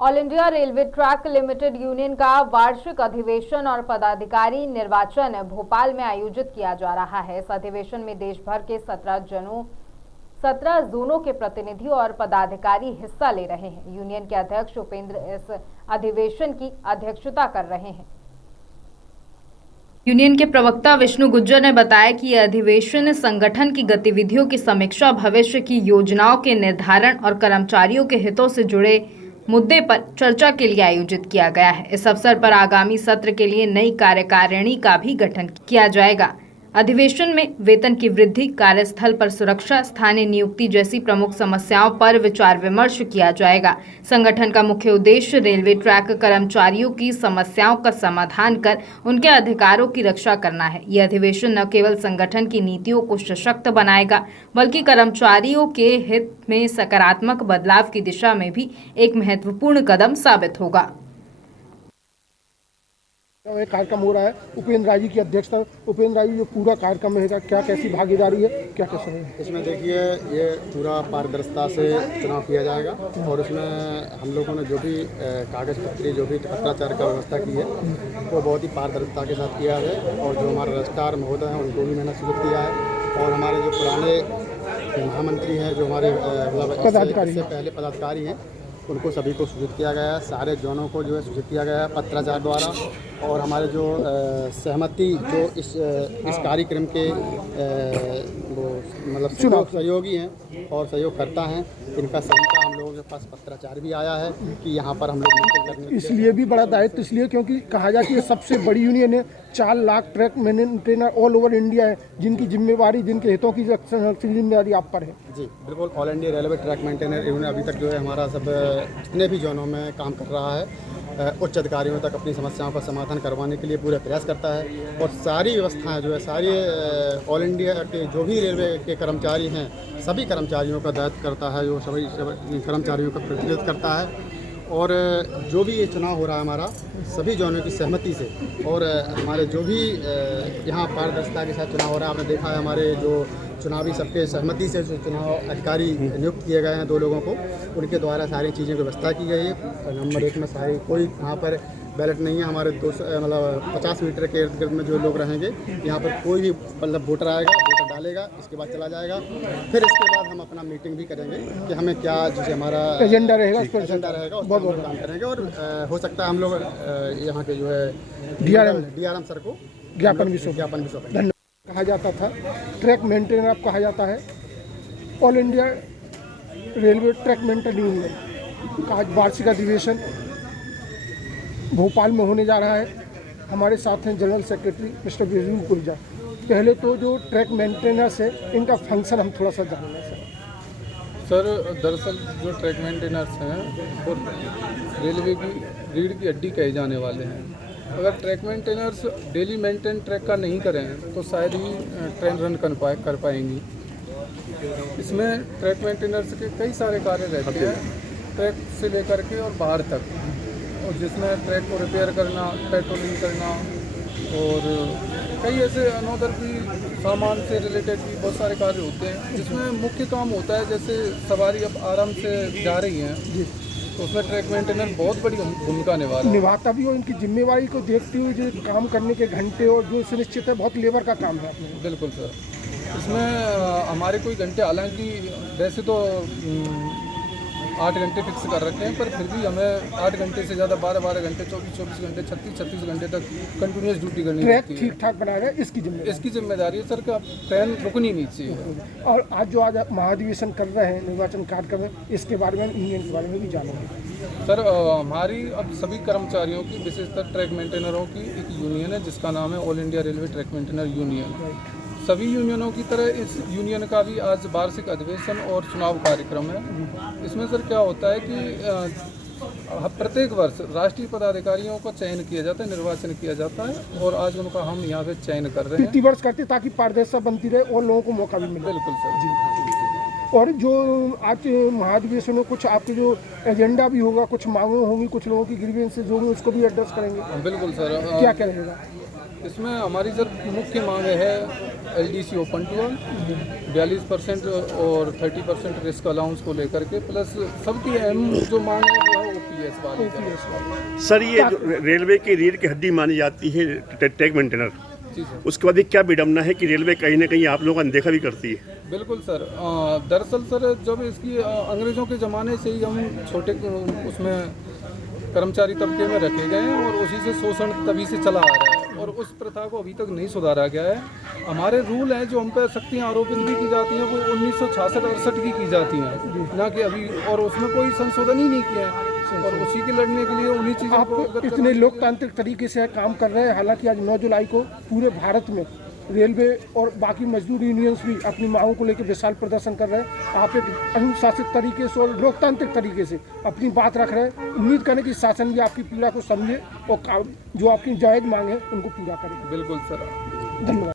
All India railway track limited union का वार्षिक अधिवेशन और पदाधिकारी निर्वाचन भोपाल में आयोजित किया जा रहा है। इस अधिवेशन में देश भर के 17 जोनों के प्रतिनिधि और पदाधिकारी हिस्सा ले रहे हैं। यूनियन के अध्यक्ष उपेंद्र इस अधिवेशन की अध्यक्षता कर रहे हैं। यूनियन के प्रवक्ता विष्णु गुज्जर ने बताया कि यह अधिवेशन संगठन की गतिविधियों की समीक्षा, भविष्य की योजनाओं के निर्धारण और कर्मचारियों के हितों से जुड़े मुद्दे पर चर्चा के लिए आयोजित किया गया है। इस अवसर पर आगामी सत्र के लिए नई कार्यकारिणी का भी गठन किया जाएगा। अधिवेशन में वेतन की वृद्धि, कार्यस्थल पर सुरक्षा, स्थानीय नियुक्ति जैसी प्रमुख समस्याओं पर विचार विमर्श किया जाएगा। संगठन का मुख्य उद्देश्य रेलवे ट्रैक कर्मचारियों की समस्याओं का समाधान कर उनके अधिकारों की रक्षा करना है। यह अधिवेशन न केवल संगठन की नीतियों को सशक्त बनाएगा, बल्कि कर्मचारियों के हित में सकारात्मक बदलाव की दिशा में भी एक महत्वपूर्ण कदम साबित होगा। कार्यक्रम हो रहा है उपेंद्र जी की अध्यक्षता। उपेंद्र जी, जो पूरा कार्यक्रम है क्या कैसी भागीदारी है, क्या कैसे है? इसमें देखिए, ये पूरा पारदर्शिता से चुनाव किया जाएगा और इसमें हम लोगों ने जो भी कागज पत्री, जो भी पत्राचार का व्यवस्था की है, वो बहुत ही पारदर्शिता के साथ किया है। और जो हमारे रजिस्ट्रार महोदय हैं, उनको भी मैंने सूचित किया है। और हमारे जो पुराने महामंत्री हैं, जो हमारे इससे पहले पदाधिकारी हैं, उनको सभी को सूचित किया गया है। सारे जोनों को जो है सूचित किया गया है पत्राचार द्वारा। और हमारे जो सहमति जो इस कार्यक्रम के वो मतलब सहयोगी हैं और सहयोगकर्ता हैं, इनका सभी का हम लोगों के पास पत्राचार भी आया है कि यहाँ पर हम लोग मीटिंग करने। इसलिए भी बड़ा दायित्व, इसलिए क्योंकि कहा जाए कि ये सबसे बड़ी यूनियन है। 4 lakh track maintainer all over India है, जिनकी जिम्मेवारी, जिनके हितों की जिम्मेदारी आप पर है। जी बिल्कुल। All India railway track maintainer union अभी तक जो है हमारा सब जितने भी जोनों में काम कर रहा है, उच्च अधिकारियों तक अपनी समस्याओं का समाधान करवाने के लिए पूरा प्रयास करता है। और सारी व्यवस्थाएं जो है, सारी ऑल इंडिया के जो भी रेलवे के कर्मचारी हैं, सभी कर्मचारियों का दायित्व करता है, जो सभी कर्मचारियों का प्रतिनिधित्व करता है। और जो भी ये चुनाव हो रहा है हमारा, सभी जोनों की सहमति से, और हमारे जो भी यहाँ पारदर्शिता के साथ चुनाव हो रहा है, आपने देखा है हमारे जो चुनावी सबके सहमति से जो चुनाव अधिकारी नियुक्त किए गए हैं 2 लोगों को, उनके द्वारा सारी चीज़ें की व्यवस्था की गई है। नंबर 1 में सारी कोई यहाँ पर बैलेट नहीं है। हमारे 50 मीटर के इर्द गिर्द में जो लोग रहेंगे, यहाँ पर कोई भी मतलब वोटर आएगा, वोटर डालेगा, इसके बाद चला जाएगा। फिर इसके बाद हम अपना मीटिंग भी करेंगे कि हमें क्या जैसे हमारा एजेंडा रहेगा, उस पर काम करेंगे। और हो सकता है हम लोग यहाँ के जो है DRM सर को ज्ञापन भी सौंपेंगे। कहा जाता था ट्रैक मेंटेनर, अब कहा जाता है all India railway track maintainer union का आज वार्षिक अधिवेशन भोपाल में होने जा रहा है। हमारे साथ हैं general secretary mister Viju Gurjar. पहले तो जो ट्रैक मेंटेनर्स है, इनका फंक्शन हम थोड़ा सा जानेंगे सर। दरअसल जो ट्रैक मेंटेनर्स हैं वो रेलवे की रीढ़ की हड्डी कहे जाने वाले हैं। अगर track maintainers daily maintain track का नहीं करें तो शायद ही ट्रेन रन कर पाएंगी। इसमें ट्रैक मेंटेनर्स के कई सारे कार्य रहते हैं, ट्रैक से लेकर के और बाहर तक, और जिसमें ट्रैक को रिपेयर करना, पेट्रोलिंग करना और कई ऐसे अनोदर भी सामान से रिलेटेड भी बहुत सारे कार्य होते हैं। जिसमें मुख्य काम होता है, जैसे सवारी अब आराम से जा रही हैं तो उसमें ट्रैक मेंटेनर बहुत बड़ी भूमिका निभाता भी हो। इनकी जिम्मेवारी को देखते हुए जो काम करने के घंटे और जो सुनिश्चित है, बहुत लेबर का काम है। बिल्कुल सर। इसमें हमारे कोई घंटे, हालांकि वैसे तो 8 घंटे फिक्स कर रखे हैं, पर फिर भी हमें 8 घंटे से ज़्यादा 12 घंटे, 24 घंटे, 36 घंटे तक कंटिन्यूस ड्यूटी करनी होती है। ठीक ठाक बनाएगा, इसकी जिम्मेदारी है सर, का ट्रेन रुकनी नहीं चाहिए। और आज जो महाधिवेशन कर रहे हैं, निर्वाचन कार्यक्रम, इसके बारे में, यूनियन के बारे में भी जानेंगे सर। हमारी अब सभी कर्मचारियों की, विशेषकर ट्रैक मेंटेनरों की एक यूनियन है जिसका नाम है all India railway track maintainer union. सभी यूनियनों की तरह इस यूनियन का भी आज वार्षिक अधिवेशन और चुनाव कार्यक्रम है। इसमें सर क्या होता है कि प्रत्येक वर्ष राष्ट्रीय पदाधिकारियों का चयन किया जाता है, निर्वाचन किया जाता है, और आज उनका हम यहाँ पे चयन कर रहे हैं। प्रति वर्ष करते ताकि पारदर्शिता बनती रहे और लोगों को मौका भी मिले। बिल्कुल सर जी। और जो आज महाधिवेशन में कुछ आपके जो एजेंडा भी होगा, कुछ मांगें होंगी, कुछ लोगों की ग्रीवेंसेस होंगी, उसको भी एड्रेस करेंगे। बिल्कुल सर। क्या रहेगा इसमें? हमारी सर मुख्य मांग है LDC ओपन टू ऑल, 42% और 30% रिस्क अलाउंस को लेकर के, प्लस सबकी अहम जो मांग है वो है OPS वाली। टोपी है इस वाली। सर ये जो रेलवे की रीढ़ की हड्डी मानी जाती है ट्रैक मेंटेनर, जी सर। उसके बाद ये क्या विडम्बना है कि रेलवे कहीं ना कहीं आप लोगों का अनदेखा भी करती है। बिल्कुल सर, दरअसल सर जब इसकी अंग्रेज़ों के ज़माने से ही हम छोटे उसमें कर्मचारी तबके में रखे गए हैं और उसी से शोषण तभी से चला आ रहा है और उस प्रथा को अभी तक नहीं सुधारा गया है। हमारे रूल हैं जो हम पर शक्तियाँ आरोपित भी की जाती हैं वो 1966-68 की जाती हैं, ना कि अभी, और उसमें कोई संशोधन ही नहीं किया है और उसी के लड़ने के लिए उन्हीं चीज़ों को आप इतने लोकतांत्रिक तरीके से काम कर रहे हैं, हालांकि आज 9 जुलाई को पूरे भारत में रेलवे और बाकी मजदूर यूनियंस भी अपनी मांगों को लेकर विशाल प्रदर्शन कर रहे हैं। आप एक अनुशासित तरीके से और लोकतांत्रिक तरीके से अपनी बात रख रहे हैं। उम्मीद करें कि शासन भी आपकी पीड़ा को समझे और जो आपकी जायज़ मांग है उनको पूरा करें। बिल्कुल सर, धन्यवाद।